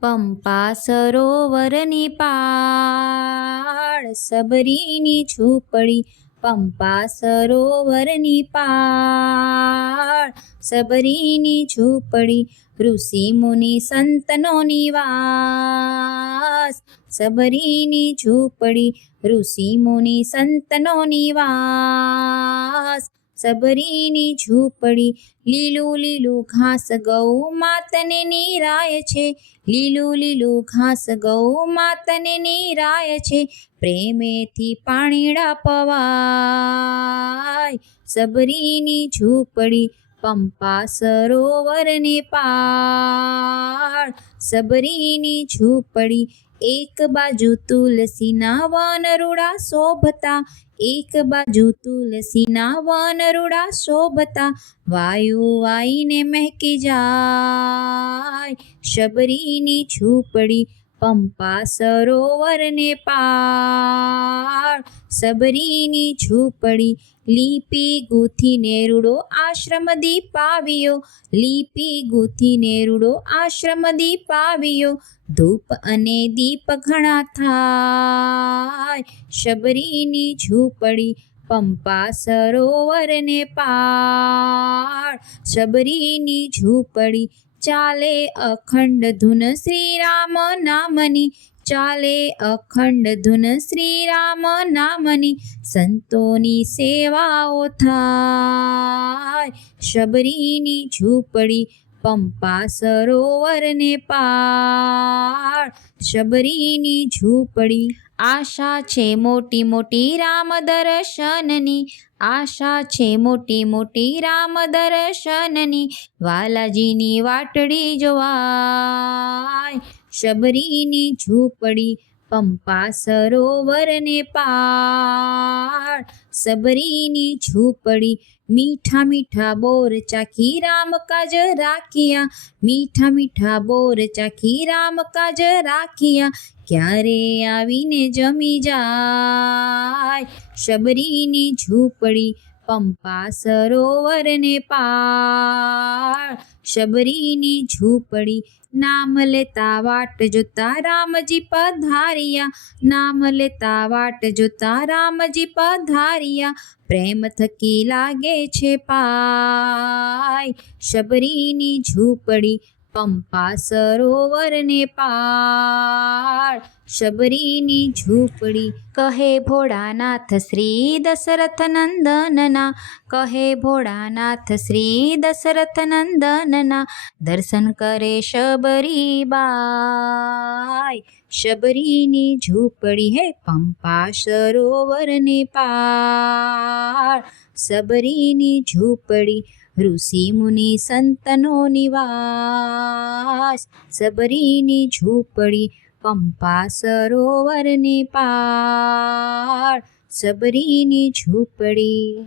પંપા સરોવરની પાળ સબરીની ઝૂંપડી. પંપા સરોવરની પાળ સબરીની ઝૂંપડી. ઋષિ મુનિ સંતનો નિવાસ સબરીની ઝૂંપડી. ઋષિ મુનિ સંતનો નિવાસ સબરીની ઝૂંપડી. લીલું લીલું ઘાસ ગૌ માતને નિરાય છે. લીલું લીલું ઘાસ ગૌ માતને નિરાય છે. પ્રેમેથી પાણીડા પવાય સબરીની ઝૂંપડી. પંપા સરોવરને પાળ સબરીની ઝૂંપડી. એક બાજુ તુલસીના વનરૂડા શોભતા. એક બાજુ તુલસીના વનરૂડા શોભતા. વાયુ વાઈને મહેકી જાય શબરીની ઝૂંપડી. પંપા સરોવરને પાળ સબરીની ઝૂંપડી. લીપી ગૂંથીને રૂડો આશ્રમ દીપાવ્યો. લીપી ગૂંથીને રૂડો આશ્રમ દીપાવ્યો. ધૂપ અને દીપ ઘણા થાય શબરીની ઝૂંપડી. પંપા સરોવરને પાળ શબરીની ઝૂંપડી. ચાલે અખંડ ધૂન શ્રી રામ નામની. ચાલે અખંડ ધૂન શ્રી રામ નામની. સંતોની સેવાઓ થાય શબરીની ઝૂંપડી. પંપા સરોવરને પાળ શબરીની ઝૂંપડી. આશા છે મોટી મોટી રામ દર્શનની. આશા છે મોટી મોટી રામ દર્શનની. વાલાજીની વાટડી જોવાય શબરીની ઝૂંપડી. પંપા સરોવરને પાળ સબરીની ઝૂંપડી. મીઠા મીઠા બોર ચાખી રામ કાજ રાખ્યા. મીઠા મીઠા બોર ચાખી રામ કાજ રાખ્યા. ક્યારે આવીને જમી જાય શબરીની ઝૂંપડી. પંપા સરોવરને પાળ શબરીની ઝૂંપડી. નામ લેતા વાટ જોતા રામજી પધાર્યા. નામ લેતા વાટ જોતા રામજી પધાર્યા. પ્રેમ થકી લાગે છે પાય શબરીની ઝૂંપડી. પંપા સરોવરને પાળ શબરીની ઝૂંપડી. કહે ભોળાનાથ શ્રી દશરથ નંદનના. કહે ભોળાનાથ શ્રી દશરથ નંદનના. દર્શન કરે શબરી બાઈ શબરીની ઝૂંપડી. હે પંપા સરોવરને પાળ સબરીની ઝૂંપડી. ઋષિ મુનિ સંતનો નિવાસ સબરીની ઝૂંપડી. પંપા સરોવરને પાળ સબરીની ઝૂંપડી.